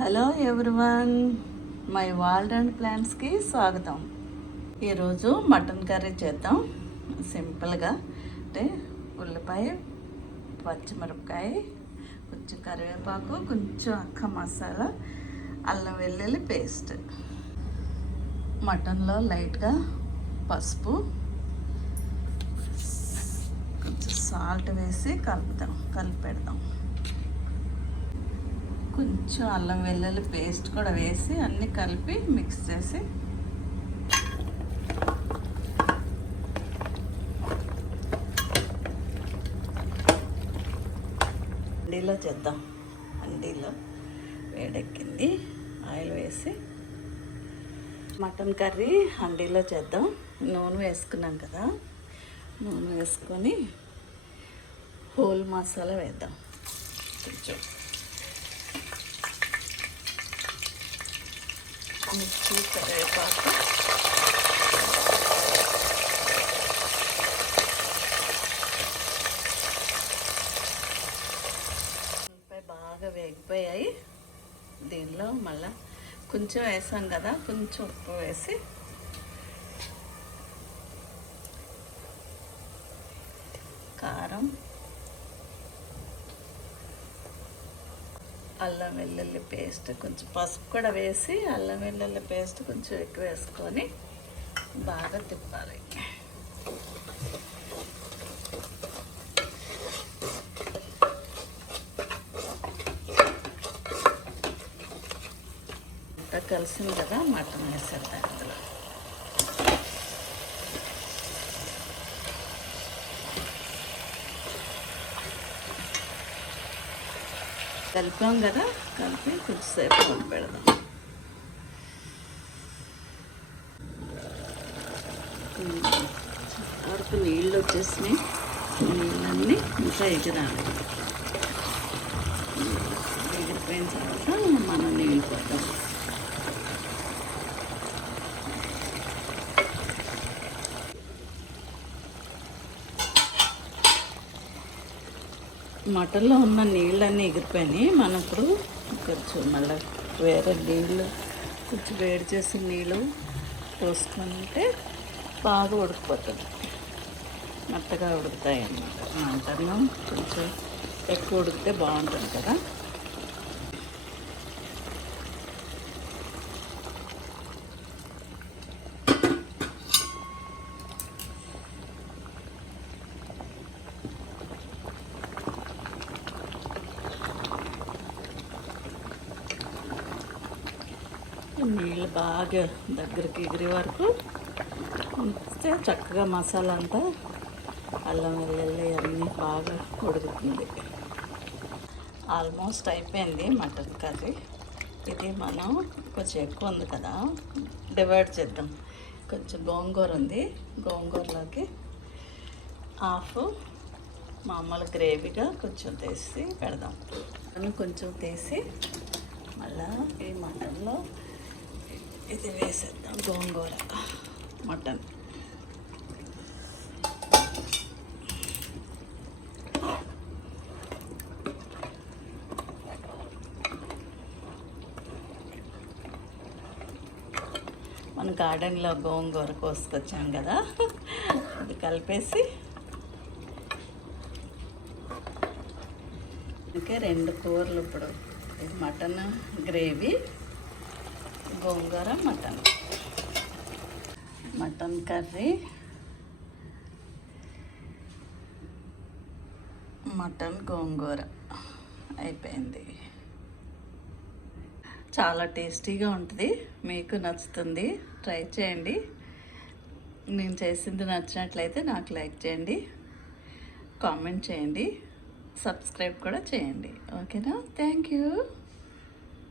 Hello everyone my world and ప్లాంట్స్కి స్వాగతం. ఈరోజు mutton curry చేద్దాం. సింపుల్గా అంటే ఉల్లిపాయ పచ్చిమిరపకాయ కొంచెం కరివేపాకు కొంచెం అక్క మసాలా అల్లం వెల్లుల్లి పేస్ట్. మటన్లో లైట్గా పసుపు కొంచెం సాల్ట్ వేసి కలుపుతాం కలిపి పెడదాం కొంచెం అల్లం వెల్లుల్లి పేస్ట్ కూడా వేసి అన్నీ కలిపి మిక్స్ చేసి హండీలో చేద్దాం. హండీలో వేడెక్కింది. ఆయిల్ వేసి మటన్ కర్రీ హండీలో చేద్దాం. నూనె వేసుకున్నాం కదా. నూనె వేసుకొని హోల్ మసాలా వేద్దాం. కొంచెం మిర్చి కరివేపాకు ఉల్లిపాయ బాగా వేగిపోయాయి. దీనిలో మళ్ళా కొంచెం వేసాం కదా కొంచెం ఉప్పు వేసి. కారం అల్లం వెల్లుల్లి పేస్ట్ కొంచెం పసుపు కూడా వేసి అల్లం వెల్లుల్లి పేస్ట్ కొంచెం ఎక్కువ వేసుకొని బాగా తిప్పాలి. అంతా కలిసింది కదా మటన్ వేసేద్దాం అందులో. కలిపాం కదా కలిపి కొంచెంసేపు పెడదాం వరకు నీళ్ళు వచ్చేసినాయి. నీళ్ళన్నీ ఇంకా ఎగిరాలి. ఎగిరిపోయిన తర్వాత మనం నీళ్ళు పోతాం మటన్లో ఉన్న నీళ్ళన్నీ ఎగిరిపోయినాయి. మనం ఇప్పుడు కొంచెం మళ్ళీ వేరే నీళ్ళు కొంచెం వేడి చేసిన నీళ్ళు పోసుకుంటే బాగా ఉడికిపోతుంది. మెత్తగా ఉడుకుతాయి అన్నమాట. మటన్ కొంచెం ఎక్కువ ఉడికితే బాగుంటుంది కదా. నీళ్ళు బాగా దగ్గరికి ఎగిరే వరకు ఉంచితే చక్కగా మసాలా అంతా అల్లం వెల్లుల్లి అన్నీ బాగా ఉడుకుతుంది. ఆల్మోస్ట్ అయిపోయింది మటన్ కర్రీ. ఇది మనం కొంచెం ఎక్కువ ఉంది కదా డివైడ్ చేద్దాం. కొంచెం గోంగూర ఉంది. గోంగూరలోకి హాఫ్ మామూలు గ్రేవీగా కొంచెం తీసి పెడదాం. కొంచెం తీసి మళ్ళీ ఈ మటన్లో ఇది వేసేద్దాం గోంగూర మటన్. మన గార్డెన్లో గోంగూర కోసుకొచ్చాం కదా. అది కలిపేసి ఇంకా రెండు కూరలు ఇప్పుడు. Mutton gravy. గోంగూర మటన్. Mutton curry. మటన్ గోంగూర. అయిపోయింది. చాలా టేస్టీగా ఉంటుంది. మీకు నచ్చుతుంది. ట్రై చేయండి. నేను చేసింది నచ్చినట్లయితే నాకు లైక్ చేయండి. కామెంట్ చేయండి. సబ్స్క్రైబ్ కూడా చేయండి. ఓకేనా? Thank you.